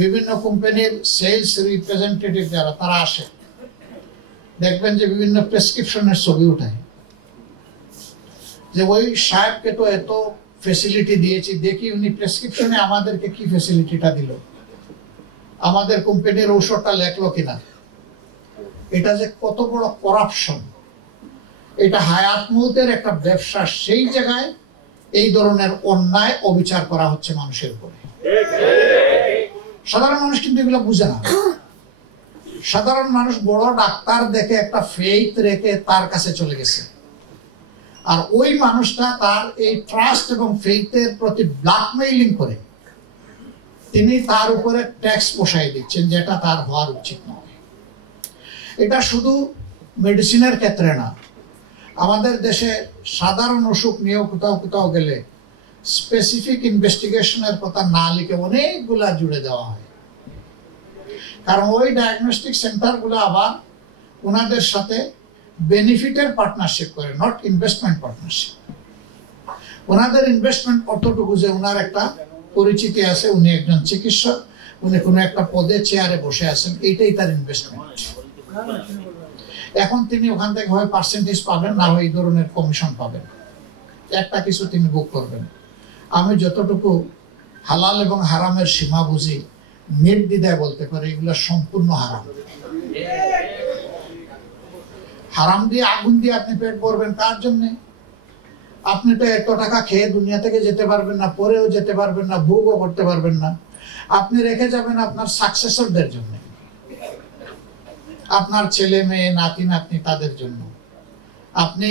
বিভিন্ন কোম্পানির sales representative যারা তারা আসে, দেখবেন যে বিভিন্ন প্রেসক্রিপশনের ছবি উঠায় যে ওই সাহেবকে তো এত ফেসিলিটি দিয়েছি, দেখি উনি প্রেসক্রিপশনে আমাদেরকে কি ফেসিলিটিটা দিল, আমাদের কোম্পানির ঔষধটা লেখলো কিনা। এটা যে কত বড় করাপশন, এটা হায়াত মৌতের একটা ব্যবসা। সেই জায়গায় এই ধরনের অন্যায় অবিচার করা হচ্ছে মানুষের উপরে। সাধারণ মানুষ কিন্তু এগুলো বুঝে না। সাধারণ মানুষ বড় ডাক্তার দেখে একটা ফেইথ রেখে তার কাছে চলে গেছে, আর ওই মানুষটা তার এই ট্রাস্ট এবং ফেইথের প্রতি ব্ল্যাকমেইলিং করে তিনি তার উপরে ট্যাক্স বসাই দিচ্ছেন, যেটা তার হওয়ার উচিত নয়। এটা শুধু মেডিসিনের ক্ষেত্রে না, আমাদের দেশে সাধারণ অসুখ নিয়েও কোথাও কোথাও গেলে স্পেসিফিক ইনভেস্টিগেশনের কথা না লিখে অনেকগুলা জুড়ে দেওয়া হয়। কারণ ওই ডায়াগনস্টিক সেন্টারগুলো আবার ওনাদের সাথে বেনিফিটের পার্টনারশিপ করে, নট ইনভেস্টমেন্ট পার্টনারশিপ। ওনাদের ইনভেস্টমেন্ট অতটুকু যে ওনার একটা পরিচিতি আছে, উনি একজন চিকিৎসক, উনি কোনো একটা পদে চেয়ারে বসে আছেন, এইটাই তার ইনভেস্টমেন্ট। এখন তিনি ওখান থেকে হয় পার্সেন্টেজ পাবেন, না হয় এই ধরনের কমিশন পাবেন, একটা কিছু তিনি বুক করবেন। আমি যতটুকু হালাল এবং হারামের সীমা বুঝি, নির্দ্বিধায় বলতে পারি এগুলো সম্পূর্ণ হারাম। হারাম দিয়ে আগুন দিয়ে আপনি পেট ভরবেন কার জন্য? আপনি তো এত টাকা খেয়ে দুনিয়া থেকে যেতে পারবেন না, পরেও যেতে পারবেন না, ভোগও করতে পারবেন না। আপনি রেখে যাবেন আপনার সাকসেসরদের জন্য, আপনার ছেলে মেয়ে নাতি নাতনি তাদের জন্য। আপনি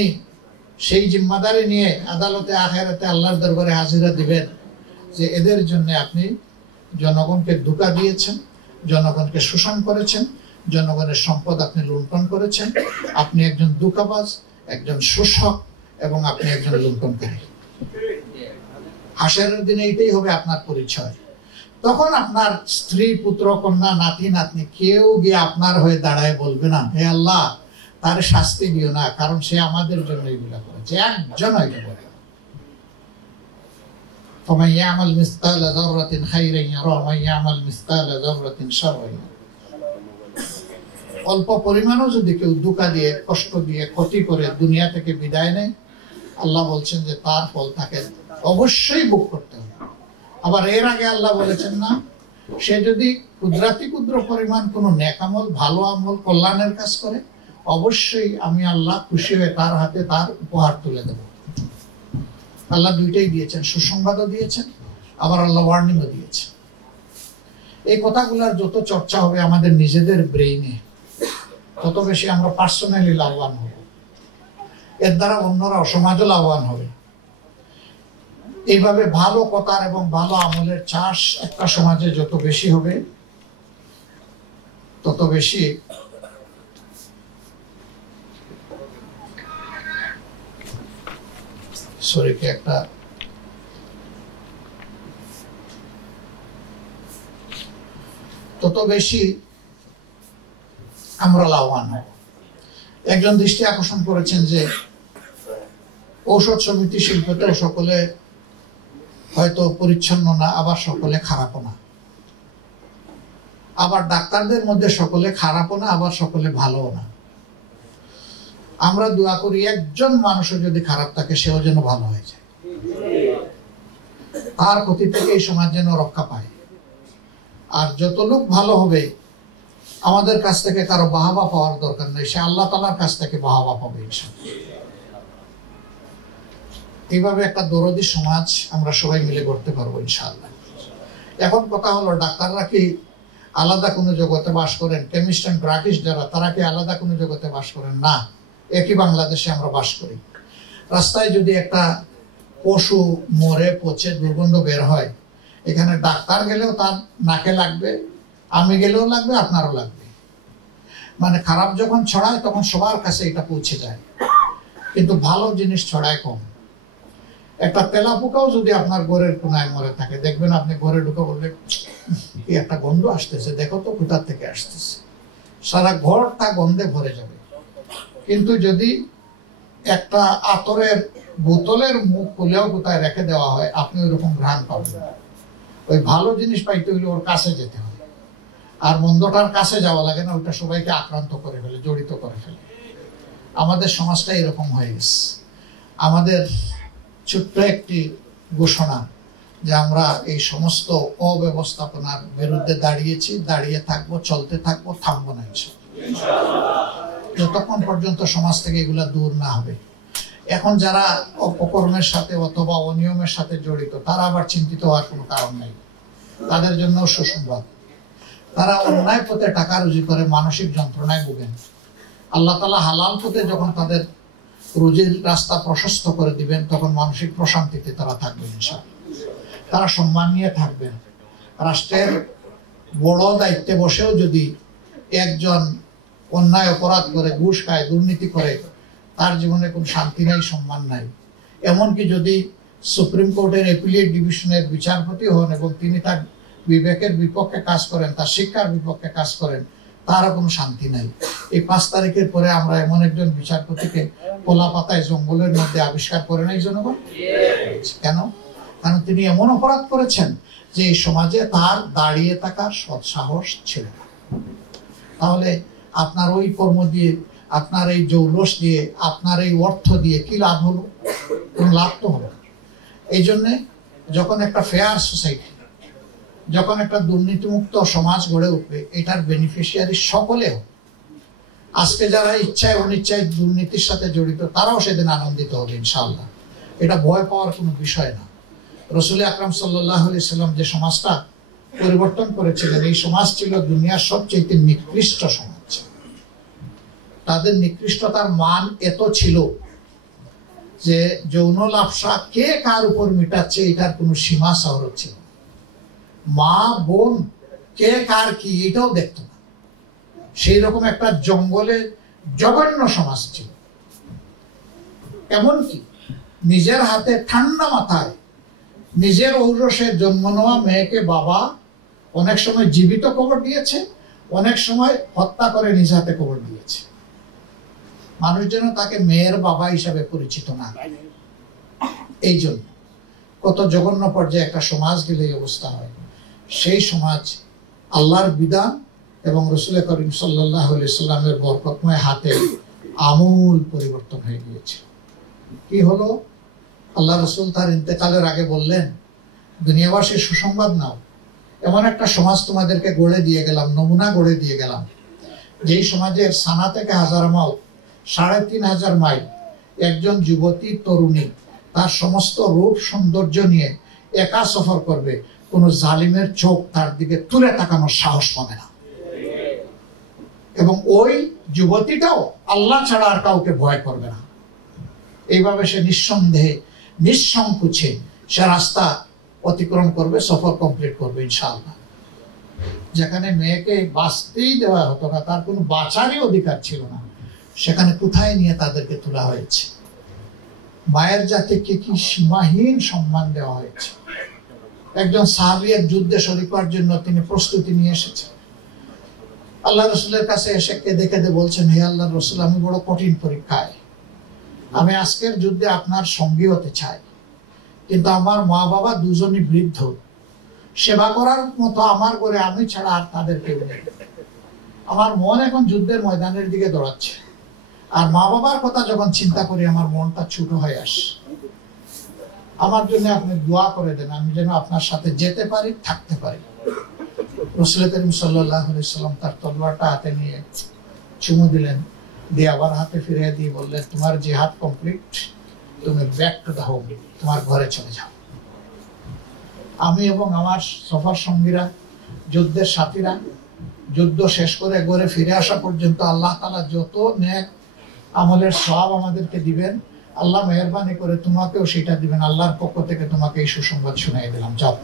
সেই জিম্মাদারি নিয়ে আদালতে আখিরাতে আল্লাহর দরবারে হাজিরা দিবেন যে এদের জন্য আপনি জনগণকে ধোঁকা দিয়েছেন, জনগণকে শোষণ করেছেন, জনগণের সম্পদ আপনি লুণ্ঠন করেছেন। আপনি একজন ধোঁকাবাজ, একজন শোষক এবং আপনি একজন লুণ্ঠনকারী। হাসরের দিনে এইটাই হবে আপনার পরিচয়। তখন আপনার স্ত্রী, পুত্র, কন্যা, নাতি নাতনি কেউ গিয়ে আপনার হয়ে দাঁড়ায় বলবে না হে আল্লাহ তার শাস্তি দিও না, কারণ সে আমাদের জন্য এগুলা করেছে। একজন হয়তো বলে فمن يعمل مثقال ذرة خيرا يره ومن يعمل مثقال ذرة شرا يره। অল্প পরিমাণও যদি কেউ ধোঁকা দিয়ে, কষ্ট দিয়ে, ক্ষতি করে দুনিয়া থেকে বিদায় নেয়, আল্লাহ বলছেন যে তার ফল তাকে অবশ্যই ভোগ করতে হবে। আবার এর আগে আল্লাহ বলেছেন না, সে যদি ক্ষুদ্রাতি ক্ষুদ্র পরিমাণ কোনো নেক আমল, ভালো আমল, কল্যাণের কাজ করে, অবশ্যই আমি আল্লাহ খুশি হয়ে তার হাতে তার উপহার তুলে দেব। আল্লাহ দুইটাই দিয়েছেন, সুসংবাদও দিয়েছেন, আবার আল্লাহ ওয়ার্নিংও দিয়েছেন। এই কথাগুলোর যত চর্চা হবে আমাদের নিজেদের ব্রেইনে, তত বেশি আমরা পার্সোনালি লাভবান হব। এর দ্বারা অন্যরা সমাজও লাভবান হবে। এইভাবে ভালো কথার এবং ভালো আমলের চাষ একটা সমাজে যত বেশি হবে, তত বেশি আমরা লাভবান হব। একজন দৃষ্টি আকর্ষণ করেছেন যে ঔষধ সমিতি শিল্পতেও সকলে হয়তো পরিচ্ছন্ন না, আবার সকলে খারাপও না। আবার ডাক্তারদের মধ্যে সকলে খারাপও না, আবার সকলে ভালোও না। আমরা দোয়া করি একজন মানুষও যদি খারাপ থাকে সেও যেন ভালো হয়ে যায়, তার ক্ষতি থেকে এই সমাজ যেন রক্ষা পায়। আর যত লোক ভালো হবে, আমাদের কাছ থেকে কারো বাহাবা পাওয়ার দরকার নেই, সে আল্লাহ তাআলার কাছ থেকে বাহাবা পাবে ইনশাআল্লাহ। এইভাবে একটা দরদি সমাজ আমরা সবাই মিলে করতে পারবো ইনশাআল্লাহ। এখন কথা হলো, ডাক্তাররা কি আলাদা কোনো জগতে বাস করেন? কেমিস্ট এন্ড ড্রাগিস্ট যারা, তারা কি আলাদা কোনো জগতে বাস করেন? না, একই বাংলাদেশে আমরা বাস করি। রাস্তায় যদি একটা পশু মরে পচে দুর্গন্ধ বের হয়, এখানে ডাক্তার গেলেও তার নাকে লাগবে, আমি গেলেও লাগবে, আপনারও লাগবে। মানে খারাপ যখন ছড়ায় তখন সবার কাছে এটা পৌঁছে যায়, কিন্তু ভালো জিনিস ছড়ায় কম। একটা তেলাপোকাও যদি আপনার ঘরের কোনায় মরে থাকে, দেখবেন আপনি ঘরে ঢুকে বললে কি একটা গন্ধ আসতেছে, দেখো তো কোথা থেকে আসতেছে, সারা ঘরটা গন্ধে ভরে যাবে। কিন্তু যদি একটা আতরের বোতলের মুখ খুলেও কোথায় রেখে দেওয়া হয়, আপনি ওইরকম ঘ্রাণ পাবেন। ওই ভালো জিনিস পাইতে হইলে ওর কাছে যেতে হবে। আর মন্দটার কাছে যাওয়া লাগে না, ওটা সবাইকে আক্রান্ত করে ফেলে, জড়িত করে ফেলে। আমাদের সমাজটা এরকম হয়ে গেছে। আমাদের ছোট্ট একটি ঘোষণা যে আমরা এই সমস্ত অব্যবস্থাপনার বিরুদ্ধে দাঁড়িয়েছি, দাঁড়িয়ে থাকবো, চলতে থাকবো, থামবো না যতক্ষণ পর্যন্ত সমাজ থেকে এগুলা দূর না হবে। এখন যারা অপকর্মের সাথে অথবা অনিয়মের সাথে জড়িত, তারা আবার চিন্তিত হওয়ার কোনো কারণ নেই। তাদের জন্য সুসংবাদ, তারা অন্যায় পথে টাকা রুজি করে মানসিক যন্ত্রণায় ভোগেন। আল্লাহ তাআলা হালাল পথে যখন তাদের রুজির রাস্তা প্রশস্ত করে দিবেন, তখন মানসিক প্রশান্তিতে তারা থাকবেন ইনশাআল্লাহ। তারা সম্মান নিয়ে থাকবেন। রাষ্ট্রের বড় দায়িত্বে বসেও যদি একজন অন্যায় অপরাধ করে, ঘুষ খায়, দুর্নীতি করে, তার জীবনে কোনো শান্তি নাই, সম্মান নাই। এমনকি যদি সুপ্রিম কোর্টের অ্যাপিলেট ডিভিশনের বিচারপতি হন এবং তিনি তার বিবেকের বিপক্ষে কাজ করেন, তার শিক্ষার বিপক্ষে কাজ করেন, তারও কোনো শান্তি নাই। এই 5 তারিখের পরে আমরা এমন একজন বিচারপতিকে কলা পাতায় জঙ্গলের মধ্যে আবিষ্কার করে নাই জনগণ। কেন? কারণ তিনি এমন অপরাধ করেছেন যে এই সমাজে তার দাঁড়িয়ে থাকার সৎসাহস ছিল না। তাহলে আপনার ওই কর্ম দিয়ে, আপনার এই জৌলস দিয়ে, আপনার এই অর্থ দিয়ে কি লাভ হলো? কোনো লাভ তো হলো না। এই জন্যে যখন একটা ফেয়ার সোসাইটি, যখন একটা দুর্নীতিমুক্ত সমাজ গড়ে উঠবে, এটার বেনিফিশিয়ারি সকলেও। আজকে যারা ইচ্ছায় অনিচ্ছায় দুর্নীতির সাথে জড়িত, তারাও সেদিন আনন্দিত হবে ইনশাআল্লাহ। এটা ভয় পাওয়ার কোনো বিষয় না। রাসূল আকরাম সাল্লাল্লাহু আলাইহি সাল্লাম যে সমাজটা পরিবর্তন করেছিলেন, এই সমাজ ছিল দুনিয়ার সবচেয়ে নিকৃষ্ট সমাজ। তাদের নিকৃষ্টতার মান এত ছিল যে যৌন লালসা কে কার উপর মিটাচ্ছে এটার কোনো সীমা শহর ছিল। মা বোন কে কার কি এটাও দেখতো না। সেই রকম একটা জঙ্গলে জঘন্য সমাজ ছিল। এমনকি নিজের হাতে ঠান্ডা মাথায় নিজের ঔরসে জন্ম নেওয়া মেয়েকে বাবা অনেক সময় জীবিত কবর দিয়েছে, অনেক সময় হত্যা করে নিজ হাতে কবর দিয়েছে। মানুষ যেন তাকে মেয়ের বাবা হিসাবে পরিচিত না। এই জন্য কত জঘন্য পর্যায়ে একটা সমাজ গেলে এই অবস্থা হয়। সেই সমাজ আল্লাহর বিধান এবং রাসূল করিম সাল্লাল্লাহু আলাইহি সাল্লামের বরকতময় হাতে আমূল পরিবর্তন হয়ে গিয়েছে। কি হলো? আল্লাহ রাসূল তার ইন্তেকালের আগে বললেন, দুনিয়াবাসীর সুসংবাদ নাও, এমন একটা সমাজ তোমাদেরকে গড়ে দিয়ে গেলাম, নমুনা গড়ে দিয়ে গেলাম, যেই সমাজের সানা থেকে হাজারামাউত ৩৫০০ মাইল একজন যুবতী তরুণী তার সমস্ত রূপ সৌন্দর্য নিয়ে একা সফর করবে, কোন জালিমের চোখ তার দিকে তুলে তাকানোর সাহস পাবে না। এবং ওই যুবতীটাও আল্লাহ ছাড়া আর কাউকে ভয় করবে না। এইভাবে সে নিঃসন্দেহে নিঃসংকোচে সে রাস্তা অতিক্রম করবে, সফর কমপ্লিট করবে ইনশাআল্লাহ। যেখানে মেয়েকে বাঁচতেই দেওয়া হতো না, তার কোনো বাঁচারই অধিকার ছিল না, সেখানে কোথায় নিয়ে তাদেরকে তোলা হয়েছে। মায়ের জাতিকে কি সীমাহীন সম্মান দেওয়া হয়েছে। একজন সাহাবী এক যুদ্ধে শরীক হওয়ার জন্য তিনি প্রস্তুতি নিয়ে এসেছেন। আল্লাহ রসুলের কাছে এসে কেঁদে কেঁদে বলছেন, হে আল্লাহ রসুল, আমি বড় কঠিন পরীক্ষায়, আমি আজকের যুদ্ধে আপনার সঙ্গী হতে চাই, কিন্তু আমার মা বাবা দুজনই বৃদ্ধ, সেবা করার মতো আমার ঘরে আমি ছাড়া আর তাদের কেউ নেই। আমার মন এখন যুদ্ধের ময়দানের দিকে দৌড়াচ্ছে, আর মা বাবার কথা যখন চিন্তা করি আমার মনটা ছোট হয়ে আসে। আমার জন্য আপনি দোয়া করে দেন, আমি যেন আপনার সাথে যেতে পারি, থাকতে পারি। রাসূল করিম সাল্লাল্লাহু আলাইহি সাল্লাম তার তলোয়ারটা হাতে নিয়ে চুমু দিলেন, দিয়ে আবার হাতে ফিরিয়ে দিয়ে বললেন, তোমার জিহাদ কমপ্লিট, তুমি ব্যাক টু দ্য হোম, তোমার ঘরে চলে যাও। আমি এবং আমার সফর সঙ্গীরা, যুদ্ধের সাথীরা, যুদ্ধ শেষ করে ঘরে ফিরে আসা পর্যন্ত আল্লাহ তাআলা যত নেক আমলের সওয়াব আমাদেরকে দিবেন, আল্লাহ মেহেরবানি করে তোমাকেও সেটা দিবেন। আল্লাহর পক্ষ থেকে তোমাকে এই সুসংবাদ শুনিয়ে দিলাম, যাও।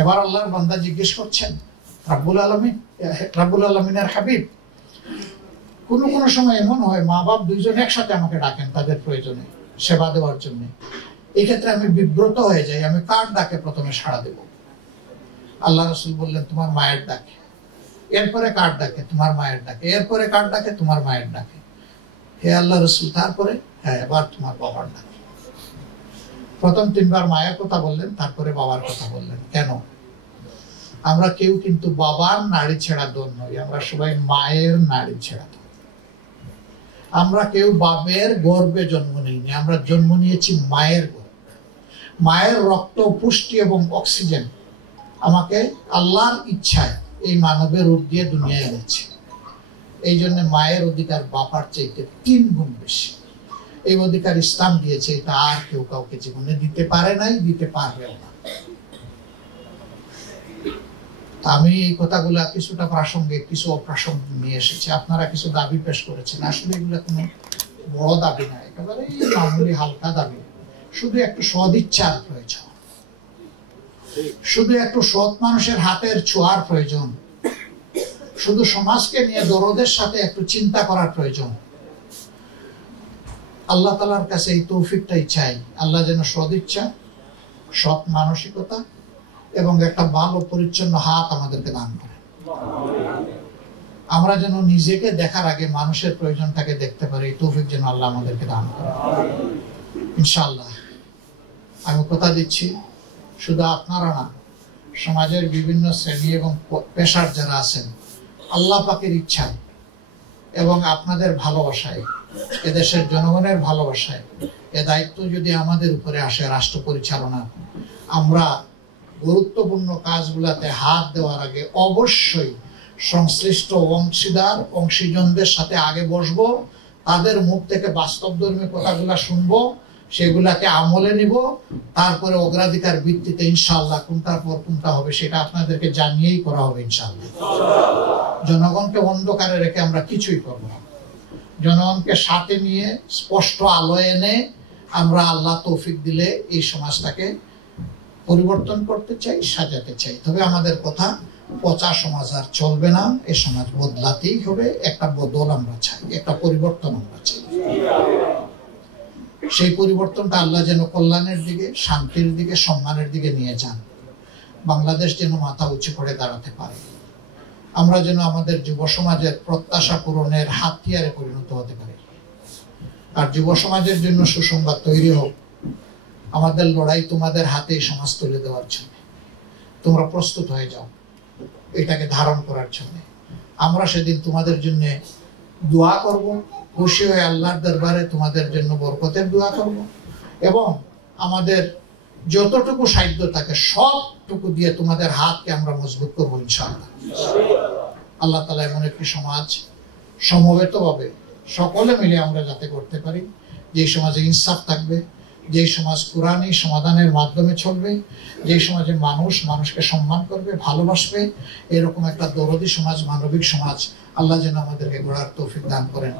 এবার আল্লাহর বান্দা জিজ্ঞেস করছেন, রাব্বুল আলামিনের হাবিব, কোন কোন সময় এমন হয় মা বাপ দুইজন একসাথে আমাকে ডাকেন তাদের প্রয়োজনে সেবা দেওয়ার জন্য, এই ক্ষেত্রে আমি বিব্রত হয়ে যাই, আমি কার ডাকে প্রথমে সাড়া দেব? আল্লাহ রাসূল বললেন, তোমার মায়ের ডাকে। এরপরে কার ডাকে? তোমার মায়ের ডাকে। এরপরে কার ডাকে? তোমার মায়ের ডাকে। হে আল্লাহ রাসূল, তারপরে? হ্যাঁ, এবার তোমার বাবার ডাকে। প্রথম 3 বার মায়ের কথা বললেন, তারপরে বাবার কথা বললেন। কেন? আমরা কেউ কিন্তু বাবার নাড়ি ছেঁড়া দল নই, আমরা সবাই মায়ের নাড়ি ছেঁড়া দল। আমরা কেউ বাপের গর্ভে জন্ম নিইনি, আমরা জন্ম নিয়েছি মায়ের গর্ভে। মায়ের রক্ত, পুষ্টি এবং অক্সিজেন আমাকে আল্লাহর ইচ্ছায় এই মানবের রূপ দিয়ে দুনিয়ায় এনেছে। এই জন্য মায়ের অধিকার বাবার চাইতে 3 গুণ বেশি। এই অধিকার ইসলাম দিয়েছে, এটা আর কেউ কাউকে জীবনে দিতে পারে নাই, দিতে পারবেও না। আমি এই কথাগুলা কিছুটা প্রাসঙ্গিক, কিছু অপ্রাসঙ্গিক নিয়ে এসেছি। আপনারা কিছু দাবি পেশ করেছেন, আসলে এগুলো কোনো বড় দাবি না, একেবারে মামুলি হালকা দাবি। শুধু একটু সদিচ্ছার প্রয়োজন, শুধু একটু সৎ মানুষের হাতের ছোঁয়ার প্রয়োজন, শুধু সমাজকে নিয়ে দরদের সাথে একটু চিন্তা করার প্রয়োজন। আল্লাহ তাআলার কাছে এই তৌফিকটাই চাই, আল্লাহ যেন সদিচ্ছা, সৎ মানসিকতা এবং একটা ভালো পরিচ্ছন্ন হাত আমাদেরকে দান করে। আমরা যেন নিজেকে দেখার আগে মানুষের প্রয়োজনটাকে দেখতে পারি, এই তৌফিক যেন আল্লাহ আমাদেরকে দান করে ইনশাআল্লাহ। আমি কথা দিচ্ছি, শুধু আপনারা না, সমাজের বিভিন্ন শ্রেণী এবং পেশার যারা আছেন, আল্লাহ পাকের ইচ্ছায় এবং আপনাদের ভালোবাসায়, এদেশের জনগণের ভালোবাসায় এ দায়িত্ব যদি আমাদের উপরে আসে রাষ্ট্র পরিচালনা, আমরা গুরুত্বপূর্ণ কাজগুলাতে হাত দেওয়ার আগে অবশ্যই সংশ্লিষ্ট অংশীজনদের সাথে আগে বসবো, তাদের মুখ থেকে বাস্তবধর্মী কথাগুলা শুনবো, সেগুলাকে আমলে নিব, তারপরে অগ্রাধিকার ভিত্তিতে ইনশাআল্লাহ কোনটার পর কোনটা হবে সেটা আপনাদেরকে জানিয়েই করা হবে ইনশাআল্লাহ। জনগণকে অন্ধকারে রেখে আমরা কিছুই করব না। জনগণকে সাথে নিয়ে স্পষ্ট আলো এনে আমরা আল্লাহ তৌফিক দিলে এই সমাজটাকে পরিবর্তন করতে চাই, সাজাতে চাই। তবে আমাদের কথা, পচা সমাজ আর চলবে না, এই সমাজ বদলাতেই হবে। একটা বদল আমরা চাই, একটা পরিবর্তন আমরা চাই। সেই পরিবর্তনটা আল্লাহ যেন কল্যাণের দিকে, শান্তির দিকে, সম্মানের দিকে নিয়ে যান। বাংলাদেশ যেন মাথা উঁচু করে দাঁড়াতে পারে। আমরা যেন আমাদের যুব সমাজের প্রত্যাশা পূরণের হাতিয়ারে পরিণত হতে পারি। আর যুব সমাজের জন্য সুসংবাদ তৈরি হোক, আমাদের লড়াই তোমাদের হাতে সমাজ তুলে দেওয়ার জন্য। তোমরা প্রস্তুত হয়ে যাও এটাকে ধারণ করার জন্য। আমরা সেদিন তোমাদের জন্য দোয়া করব, খুশি হয়ে আল্লাহর দরবারে তোমাদের জন্য বরকতের দোয়া করব, এবং আমাদের যতটুকু সাধ্য থাকে সবটুকু দিয়ে তোমাদের হাতকে আমরা মজবুত করবো ইনশাআল্লাহ। আল্লাহ তাআলা এমন একটি সমাজ সমবেতভাবে সকলে মিলে আমরা যাতে করতে পারি, যে সমাজে ইনসাফ থাকবে, যে সমাজ কোরআনী সমাধানের মাধ্যমে চলবে, যে সমাজে মানুষ মানুষকে সম্মান করবে, ভালোবাসবে, এরকম একটা দরদি সমাজ, মানবিক সমাজ আল্লাহ যেন আমাদেরকে গড়ার তৌফিক দান করেন।